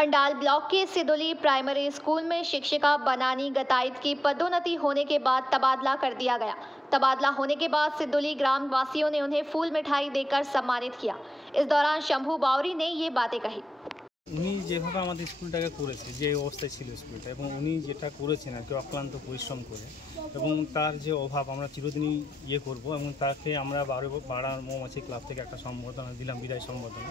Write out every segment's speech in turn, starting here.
Andal block के सिदुली primary school में शिक्षिका बनानी गताइद की पदोन्नति होने के बाद तबादला कर दिया गया। तबादला होने के बाद सिदुली ग्राम वासियों ने उन्हें फूल मिठाई देकर सम्मानित किया। इस दौरान शंभू बावरी ने ये बातें कही। উনি যেভাবে আমাদের স্কুলটাকে করেছে, যে অবস্থায় ছিল স্কুলটা, এবং উনি যেটা করেছেন আর কি অক্লান্ত পরিশ্রম করে, এবং তার যে অভাব আমরা চিরদিনই করব, এবং তাকে আমরা বাড়ার মৌমাছি ক্লাব থেকে একটা সম্বর্ধনা দিলাম, বিদায় সম্বর্ধনা।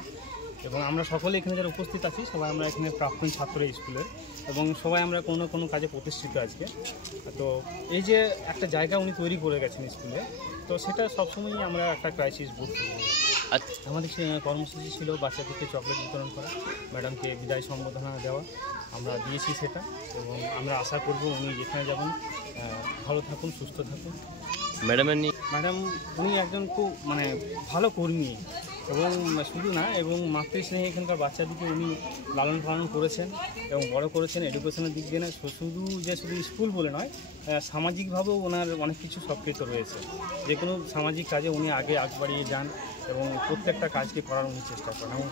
এবং আমরা সকলে এখানে যারা উপস্থিত আছি সবাই আমরা এখানে প্রাক্তন ছাত্র স্কুলের, এবং সবাই আমরা কোনো কোনো কাজে প্রতিষ্ঠিত আজকে। তো এই যে একটা জায়গা উনি তৈরি করে গেছেন স্কুলে, তো সেটা সবসময়ই আমরা একটা ক্রাইসিস বোধ করব। আমাদের কর্মসূচি ছিল বাচ্চাদেরকে চকলেট বিতরণ করা, ম্যাডামকে বিদায় সম্বর্ধনা দেওয়া, আমরা দিয়েছি সেটা। এবং আমরা আশা করব উনি যেখানে যাবেন ভালো থাকুন, সুস্থ থাকুন। ম্যাডাম উনি একজন খুব ভালো কর্মী, এবং শুধু না, এবং মাতৃস্নেহে এখানকার বাচ্চাদেরকে উনি লালন পালন করেছেন এবং বড় করেছেন এডুকেশনের দিক দিয়ে না, শুধু স্কুল বলে নয়, সামাজিকভাবেও ওনার অনেক কিছু সক্রিয় রয়েছে। যে কোনো সামাজিক কাজে উনি আগ বাড়িয়ে যান এবং প্রত্যেকটা কাজকে করার উনি চেষ্টা করেন, এবং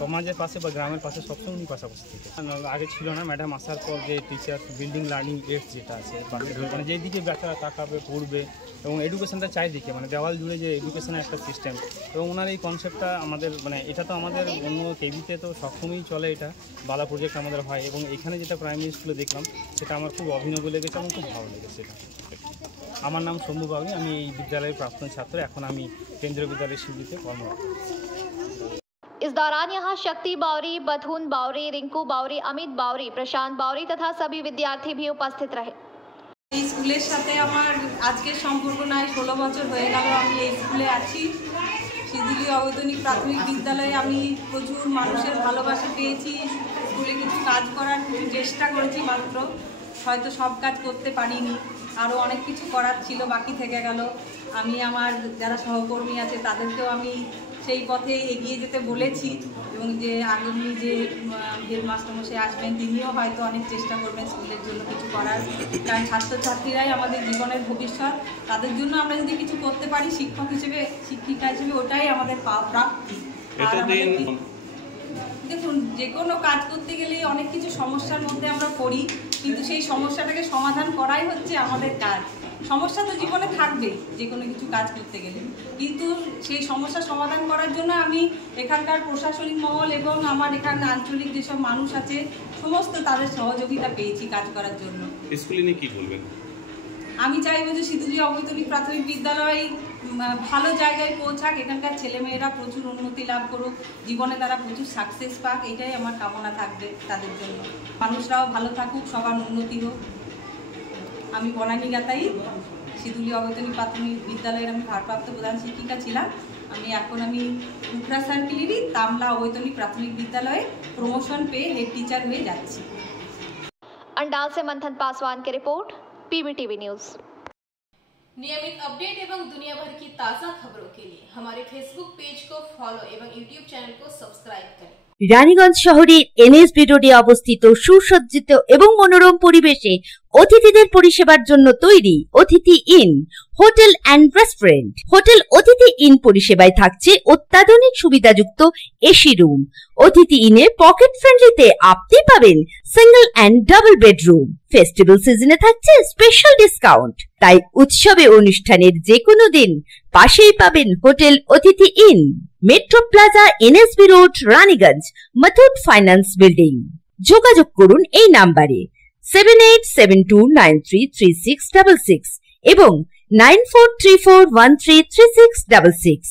সমাজের পাশে বা গ্রামের পাশে সবসময় উনি পাশাপাশি থেকে। আগে ছিল না, ম্যাডাম আসার পর যে টিচার বিল্ডিং লার্নিং এডস যেটা আছে, যেদিকে বাচ্চারা তাকাবে পড়বে এবং এডুকেশনটা চারিদিকে, দেওয়াল জুড়ে যে এডুকেশনের একটা সিস্টেম, এবং ওনার এই কনসেপ্টটা আমাদের এটা তো আমাদের অন্য কেবিতে তো সবসময়ই চলে, এটা বালা প্রজেক্ট আমাদের হয়, এবং এখানে যেটা প্রাইমারি স্কুলে দেখলাম সেটা আমার খুব অভিনব লেগেছে এবং খুব ভালো লেগেছে। এটা আমার নাম শম্ভু বাউরি, আমি এই বিদ্যালয়ের প্রাক্তন ছাত্র, এখন আমি केंद्रीय विद्यालय शिवजी कॉर्नर। इस दौरान यहाँ शक्ति बावरी, बथून बावरी, रिंकू बावरी, अमित बावरी, प्रशांत बावरी तथा सभी विद्यार्थी भी उपस्थित रहे। এই স্কুলের সাথে আমার আজকের সম্পর্ক নাই, 16 বছর হয়ে গেল আমি এই স্কুলে আছি। সিদুলি অবৈতনিক প্রাথমিক বিদ্যালয়ে আমি প্রচুর মানুষের ভালোবাসা পেয়েছি। স্কুলে কিছু কাজ করার চেষ্টা করেছি, মাত্র হয়তো সব কাজ করতে পারিনি, আরও অনেক কিছু করার ছিল, বাকি থেকে গেল। আমি আমার যারা সহকর্মী আছে তাদেরকেও আমি সেই পথে এগিয়ে যেতে বলেছি, এবং যে আগামী যে হেডমাস্টারমশাই আসবেন তিনিও হয়তো অনেক চেষ্টা করবেন স্কুলের জন্য কিছু করার, কারণ ছাত্রছাত্রীরাই আমাদের জীবনের ভবিষ্যৎ। তাদের জন্য আমরা যদি কিছু করতে পারি শিক্ষক হিসেবে, শিক্ষিকা হিসেবে, ওটাই আমাদের প্রাপ্তি। দেখুন, যে কোনো কাজ করতে গেলে অনেক কিছু সমস্যার মধ্যে আমরা পড়ি, কিন্তু সেই সমস্যাটাকে সমাধান করাই হচ্ছে আমাদের কাজ। সমস্যা তো জীবনে থাকবে যে কোনো কিছু কাজ করতে গেলে, কিন্তু সেই সমস্যা সমাধান করার জন্য আমি এখানকার প্রশাসনিক মহল এবং আমার এখানে আঞ্চলিক যেসব মানুষ আছে সমস্ত তাদের সহযোগিতা পেয়েছি কাজ করার জন্য। স্কুলে নিয়ে কী বলবেন? আমি চাইবো যে সিদুলি অবৈতনিক প্রাথমিক বিদ্যালয় ভালো জায়গায় পৌঁছাক, এখানকার ছেলেমেয়েরা প্রচুর উন্নতি লাভ করুক, জীবনে তারা প্রচুর সাকসেস পাক, এটাই আমার কামনা থাকবে তাদের জন্য। মানুষরাও ভালো থাকুক, সবার উন্নতি হোক। আমি বনানী গাতাইদ, সিদুলি অবৈতনিক প্রাথমিক বিদ্যালয়ের আমি ভারপ্রাপ্ত প্রধান শিক্ষিকা ছিলাম। এখন আমি উকরা সার্কিলেরই তামলা অবৈতনিক প্রাথমিক বিদ্যালয়ে প্রমোশন পেয়ে হেড টিচার হয়ে যাচ্ছি। अंडाल से मंथन पासवान की रिपोर्ट, PBTV न्यूज। नियमित अपडेट एवं दुनिया भर की ताज़ा खबरों के लिए हमारे फेसबुक पेज को फॉलो एवं यूट्यूब चैनल को सब्सक्राइब करें। রানীগঞ্জ শহরের NSB রোডে অবস্থিত সুসজ্জিত এবং মনোরম পরিবেশে অতিথিদের পরিষেবার জন্য তৈরি অতিথি in hotel and restaurant. Hotel অতিথি ইন পরিষেবায় থাকছে অত্যাধুনিক সুবিধাযুক্ত এসি রুম। অতিথি ইনে পকেট ফ্রেন্ডলিতে আপনি পাবেন single and double bedroom. Festival সিজনে থাকছে স্পেশাল ডিসকাউন্ট, তাই উৎসবে অনুষ্ঠানের যে কোনো দিন পাশেই পাবেন হোটেল অতিথি in, metro plaza, NSB road, Raniganj, Muthoot finance building. যোগাযোগ করুন এই নাম্বারে 7872933666 এবং 9434133666।